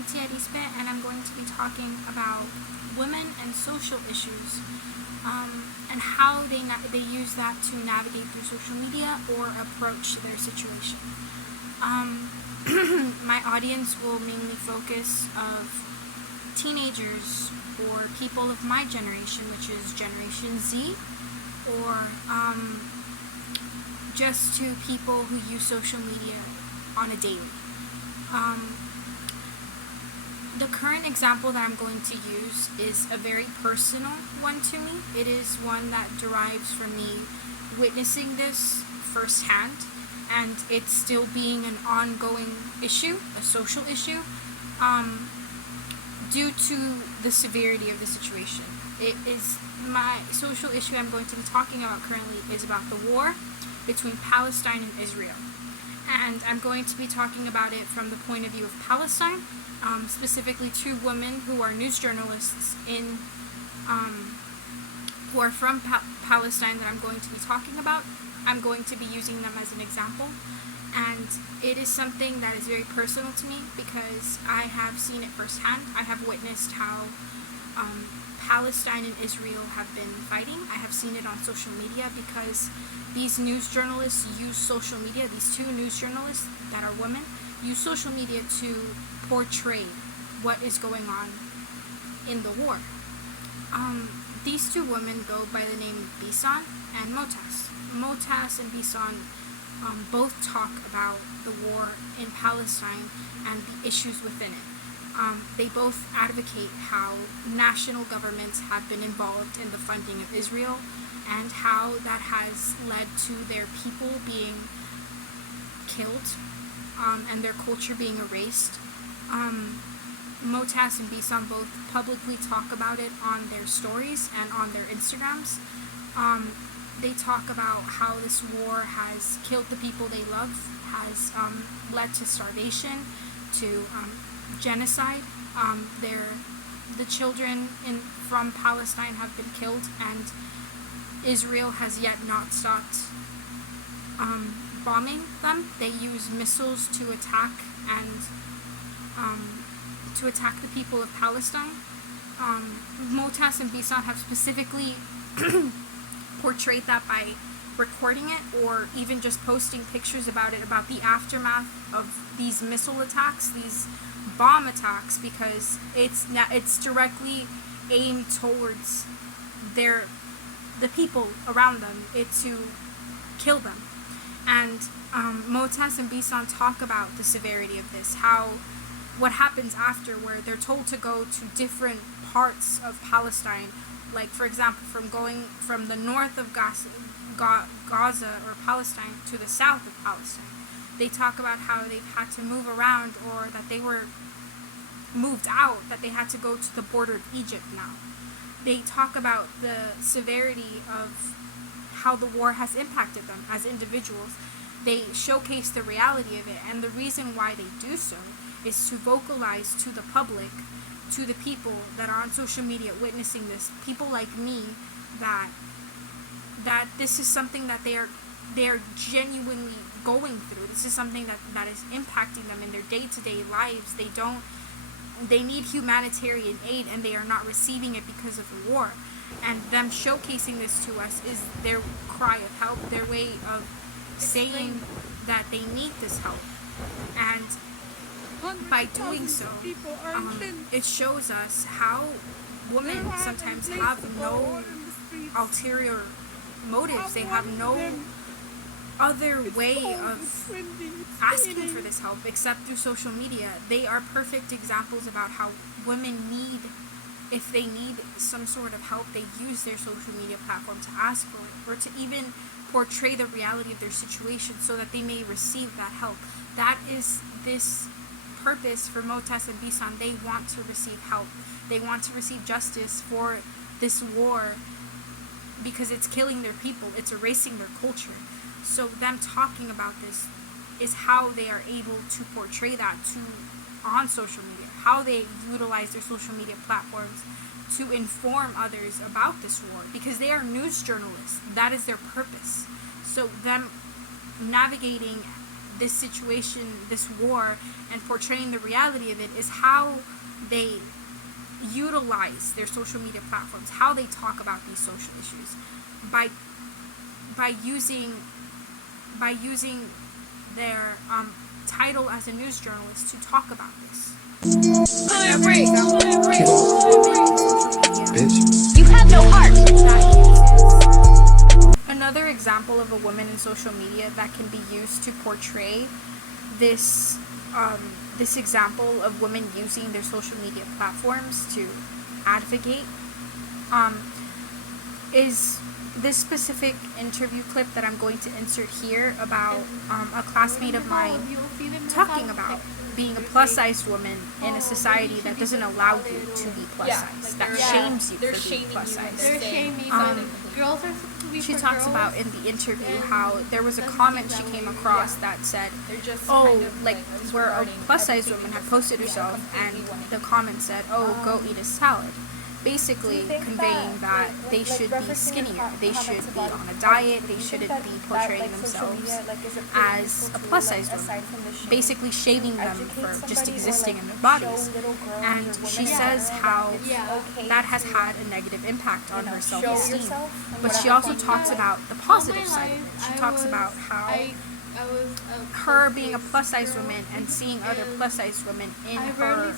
Binti Arispe, and I'm going to be talking about women and social issues, and how they use that to navigate through social media or approach their situation. My audience will mainly focus of teenagers or people of my generation, which is Generation Z, or just to people who use social media on a daily. The current example that I'm going to use is a very personal one to me. It is one that derives from me witnessing this firsthand, and it's still being an ongoing issue, a social issue, due to the severity of the situation. It is my social issue I'm going to be talking about currently is about the war between Palestine and Israel. And I'm going to be talking about it from the point of view of Palestine, specifically two women who are news journalists who are from Palestine that I'm going to be talking about. I'm going to be using them as an example, and it is something that is very personal to me because I have seen it firsthand. I have witnessed how Palestine and Israel have been fighting. I have seen it on social media because these news journalists use social media, these two news journalists that are women, use social media to portray what is going on in the war. These two women go by the name of Bisan and Motas. Motas and Bisan both talk about the war in Palestine and the issues within it. They both advocate how national governments have been involved in the funding of Israel and how that has led to their people being killed and their culture being erased. Motas and Bisan both publicly talk about it on their stories and on their Instagrams. They talk about how this war has killed the people they love, has led to starvation, to genocide. The children from Palestine have been killed, and Israel has yet not stopped bombing them. They use missiles to attack the people of Palestine. Motas and Bisan have specifically portrayed that by recording it or even just posting pictures about it, about the aftermath of these missile attacks, these bomb attacks, because it's directly aimed towards the people around them, to kill them. And Motas and Bisan talk about the severity of this, what happens after, where they're told to go to different parts of Palestine, like for example going from the north of Gaza or Palestine to the south of Palestine. They talk about how they've had to move around, or that they were moved out, that they had to go to the border of Egypt now. They talk about the severity of how the war has impacted them as individuals. They showcase the reality of it, and the reason why they do so is to vocalize to the public, to the people that are on social media witnessing this, people like me, that this is something that they are genuinely going through. This is something that is impacting them in their day-to-day lives. They need humanitarian aid, and they are not receiving it because of the war. And them showcasing this to us is their cry of help, their way of saying that they need this help. And by doing so, it shows us how women sometimes have no ulterior motives. They have no other way of asking for this help except through social media. They are perfect examples about how women need, if they need some sort of help, they use their social media platform to ask for it, or to even portray the reality of their situation so that they may receive that help. That is this purpose for Motas and Bisan. They want to receive help. They want to receive justice for this war because it's killing their people. It's erasing their culture. So them talking about this is how they are able to portray that on social media, how they utilize their social media platforms to inform others about this war, because they are news journalists. That is their purpose. So them navigating this situation, this war, and portraying the reality of it is how they utilize their social media platforms, how they talk about these social issues by using their title as a news journalist to talk about this. Bitch. You have no heart. Another example of a woman in social media that can be used to portray this this example of women using their social media platforms to advocate is this specific interview clip that I'm going to insert here about a classmate of mine talking about being a plus-sized woman in a society that doesn't allow you to be plus-sized, that shames you for being plus-sized. They're shaming girls are supposed to be She for talks girls. about in the interview how there was a comment she came across that said, oh, like where a plus-sized woman had posted herself and the comment said, oh, go eat a salad. Basically conveying that they should be skinnier, they should be on a diet, they shouldn't be portraying themselves as a plus-sized woman, basically shaming them for just existing in their bodies. And she says how that has had a negative impact on her self-esteem, but she also talks about the positive side of it. She talks about how her being a plus-sized woman and seeing other plus-sized women in her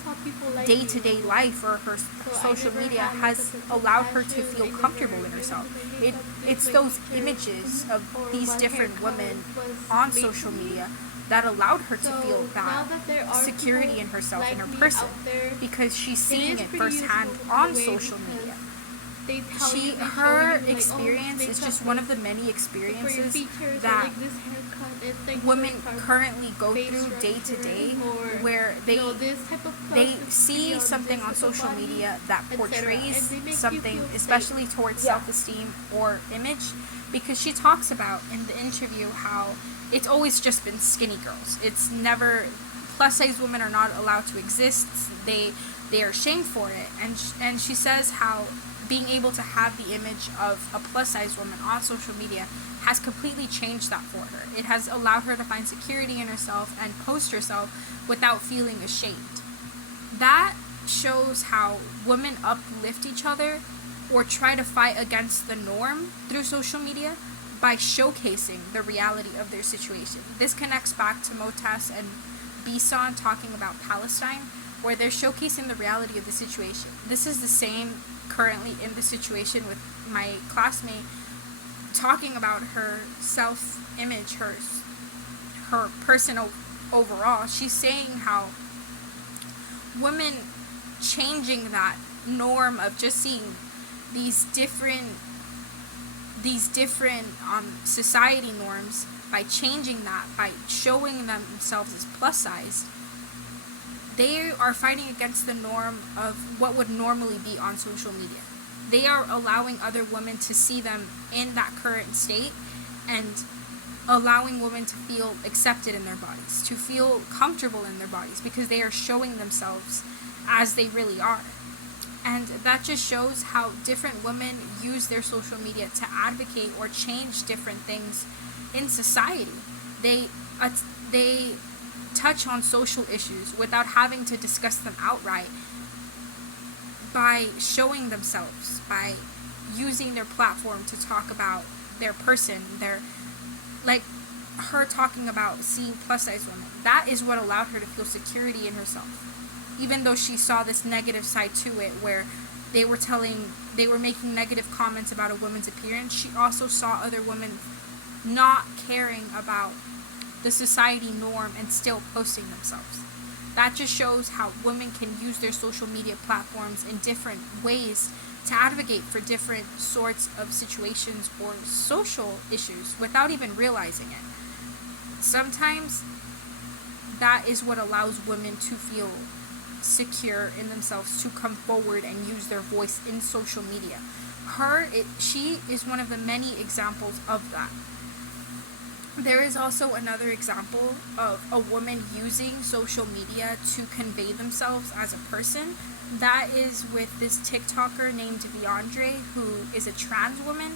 day-to-day life or her social media has allowed her to feel comfortable in herself. It's those images of these different women on social media that allowed her to feel that security in herself and her person, because she's seeing it firsthand on social media. Her experience is just one of the many experiences that women currently go through day to day, where they see something on social media that portrays something, especially towards self-esteem or image, because she talks about in the interview how it's always just been skinny girls. It's never, plus-sized women are not allowed to exist. They are shamed for it, and she says how being able to have the image of a plus-sized woman on social media has completely changed that for her. It has allowed her to find security in herself and post herself without feeling ashamed. That shows how women uplift each other or try to fight against the norm through social media by showcasing the reality of their situation. This connects back to Motas and Bison talking about Palestine, where they're showcasing the reality of the situation. This is the same currently in the situation with my classmate talking about her self-image, her personal overall. She's saying how women changing that norm of just seeing these different society norms, by changing that, by showing themselves as plus sized, they are fighting against the norm of what would normally be on social media. They are allowing other women to see them in that current state and allowing women to feel accepted in their bodies, to feel comfortable in their bodies, because they are showing themselves as they really are. And that just shows how different women use their social media to advocate or change different things in society. They touch on social issues without having to discuss them outright, by showing themselves, by using their platform to talk about their person, like her talking about seeing plus size women. That is what allowed her to feel security in herself. Even though she saw this negative side to it, where they were making negative comments about a woman's appearance, she also saw other women not caring about the society norm and still posting themselves. That just shows how women can use their social media platforms in different ways to advocate for different sorts of situations or social issues without even realizing it. Sometimes that is what allows women to feel secure in themselves, to come forward and use their voice in social media. She is one of the many examples of that. There is also another example of a woman using social media to convey themselves as a person. That is with this TikToker named Viandre, who is a trans woman.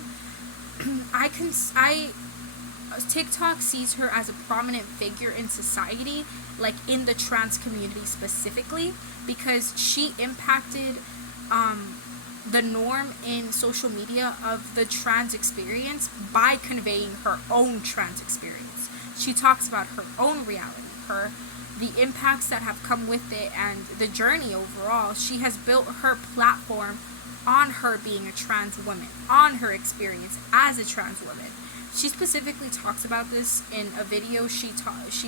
TikTok sees her as a prominent figure in society, like in the trans community specifically, because she impacted the norm in social media of the trans experience by conveying her own trans experience. She talks about her own reality, the impacts that have come with it, and the journey overall. She has built her platform on her being a trans woman, on her experience as a trans woman. She specifically talks about this in a video she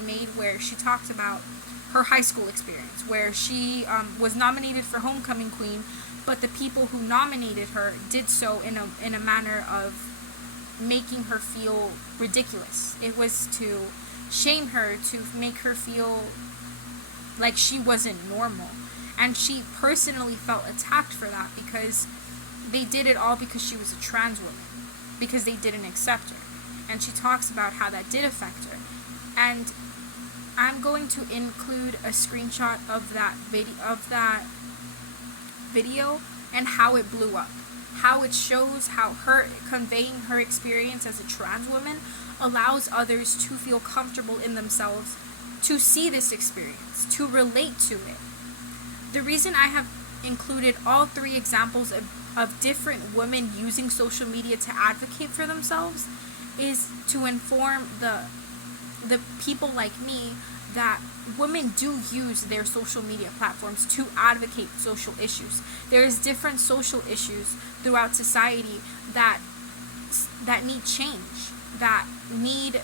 made where she talks about her high school experience, where she was nominated for Homecoming Queen, but the people who nominated her did so in a manner of making her feel ridiculous. It was to shame her, to make her feel like she wasn't normal. And she personally felt attacked for that because they did it all because she was a trans woman, because they didn't accept her. And she talks about how that did affect her. And I'm going to include a screenshot of that video and how it blew up. How it shows how her conveying her experience as a trans woman allows others to feel comfortable in themselves, to see this experience, to relate to it. The reason I have included all 3 examples of different women using social media to advocate for themselves is to inform the people like me that women do use their social media platforms to advocate social issues. There's different social issues throughout society that need change, that need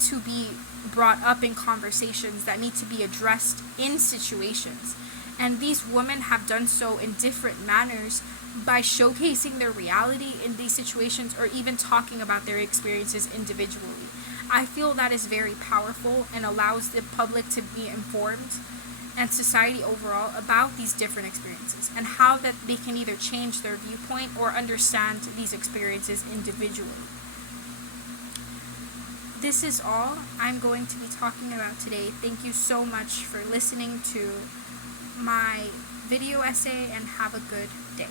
to be brought up in conversations, that need to be addressed in situations. And these women have done so in different manners by showcasing their reality in these situations, or even talking about their experiences individually. I feel that is very powerful and allows the public to be informed, and society overall, about these different experiences and how that they can either change their viewpoint or understand these experiences individually. This is all I'm going to be talking about today. Thank you so much for listening to my video essay, and have a good day.